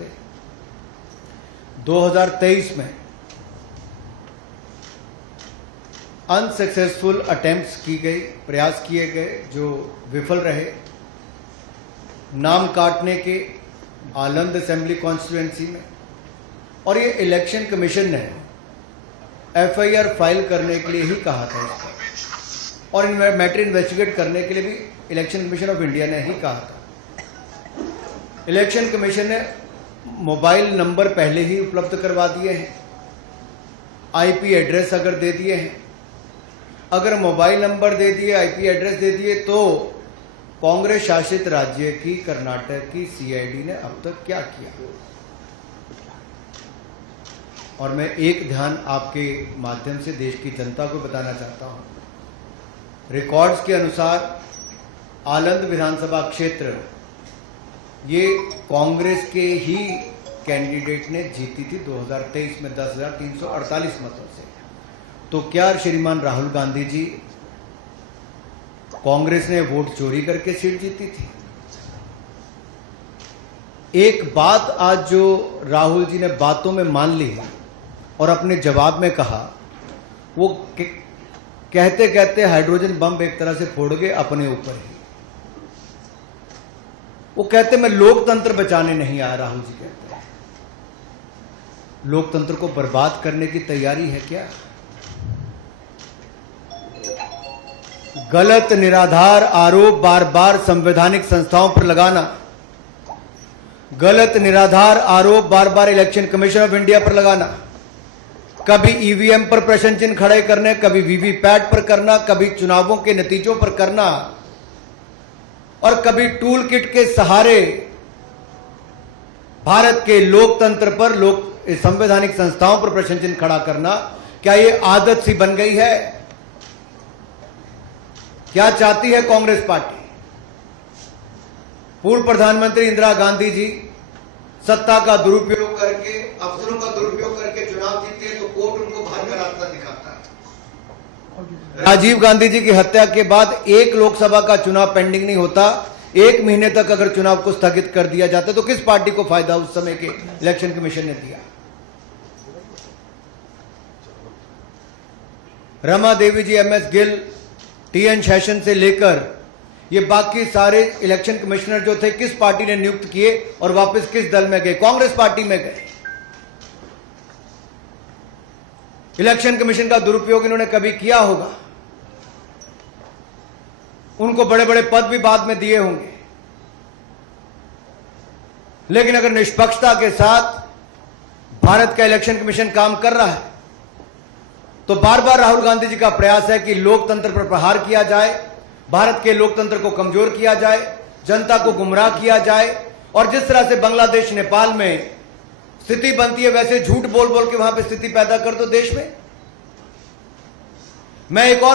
करते। 2023 में unsuccessful attempts की गई, प्रयास किए गए जो विफल रहे। नाम काटने के आलंद असेंबली कॉन्स्टिट्यूएंसी में, और ये इलेक्शन कमीशन ने एफआईआर फाइल करने के लिए ही कहा था इसको, और मैटर इन्वेस्टिगेट करने के लिए भी इलेक्शन कमीशन ऑफ इंडिया ने ही कहा था। इलेक्शन कमीशन ने मोबाइल नंबर पहले ही उपलब्ध करवा दिए हैं, आईपी एड्रेस अगर दे दिए हैं, अगर मोबाइल नंबर दे दिए, आईपी एड्रेस दे दिए, तो कांग्रेस शासित राज्य की कर्नाटक की सीआईडी ने अब तक क्या किया। और मैं एक ध्यान आपके माध्यम से देश की जनता को बताना चाहता हूं। रिकॉर्ड्स के अनुसार आलंद विधानसभा क्षेत्र ये कांग्रेस के ही कैंडिडेट ने जीती थी 2023 में 10,348 मतों से। तो क्या श्रीमान राहुल गांधी जी, कांग्रेस ने वोट चोरी करके सीट जीती थी? एक बात आज जो राहुल जी ने बातों में मान ली और अपने जवाब में कहा, वो कहते कहते हाइड्रोजन बम एक तरह से फोड़ गए अपने ऊपर ही। वो कहते मैं लोकतंत्र बचाने नहीं आया। राहुल जी कहते हैं लोकतंत्र को बर्बाद करने की तैयारी है क्या? गलत निराधार आरोप बार बार संवैधानिक संस्थाओं पर लगाना, गलत निराधार आरोप बार बार इलेक्शन कमीशन ऑफ इंडिया पर लगाना, कभी ईवीएम पर प्रश्न चिन्ह खड़े करने, कभी वीवीपैट पर करना, कभी चुनावों के नतीजों पर करना, और कभी टूल किट के सहारे भारत के लोकतंत्र पर, संवैधानिक संस्थाओं पर प्रश्न चिन्ह खड़ा करना, क्या यह आदत सी बन गई है? क्या चाहती है कांग्रेस पार्टी? पूर्व प्रधानमंत्री इंदिरा गांधी जी सत्ता का दुरुपयोग करके, अफसरों का दुरुपयोग करके चुनाव जीते हैं तो कोर्ट उनको बाहर का रास्ता दिखाता है। राजीव गांधी जी की हत्या के बाद एक लोकसभा का चुनाव पेंडिंग नहीं होता, 1 महीने तक अगर चुनाव को स्थगित कर दिया जाता तो किस पार्टी को फायदा उस समय के इलेक्शन कमीशन ने दिया? रमा देवी जी, एमएस गिल, टीएन शेषन से लेकर ये बाकी सारे इलेक्शन कमिश्नर जो थे, किस पार्टी ने नियुक्त किए और वापस किस दल में गए? कांग्रेस पार्टी में गए। इलेक्शन कमीशन का दुरुपयोग इन्होंने कभी किया होगा, उनको बड़े बड़े पद भी बाद में दिए होंगे, लेकिन अगर निष्पक्षता के साथ भारत का इलेक्शन कमीशन काम कर रहा है तो बार बार राहुल गांधी जी का प्रयास है कि लोकतंत्र पर प्रहार किया जाए, भारत के लोकतंत्र को कमजोर किया जाए, जनता को गुमराह किया जाए, और जिस तरह से बांग्लादेश नेपाल में स्थिति बनती है वैसे झूठ बोल बोल के वहां पे स्थिति पैदा कर दो देश में। मैं एक और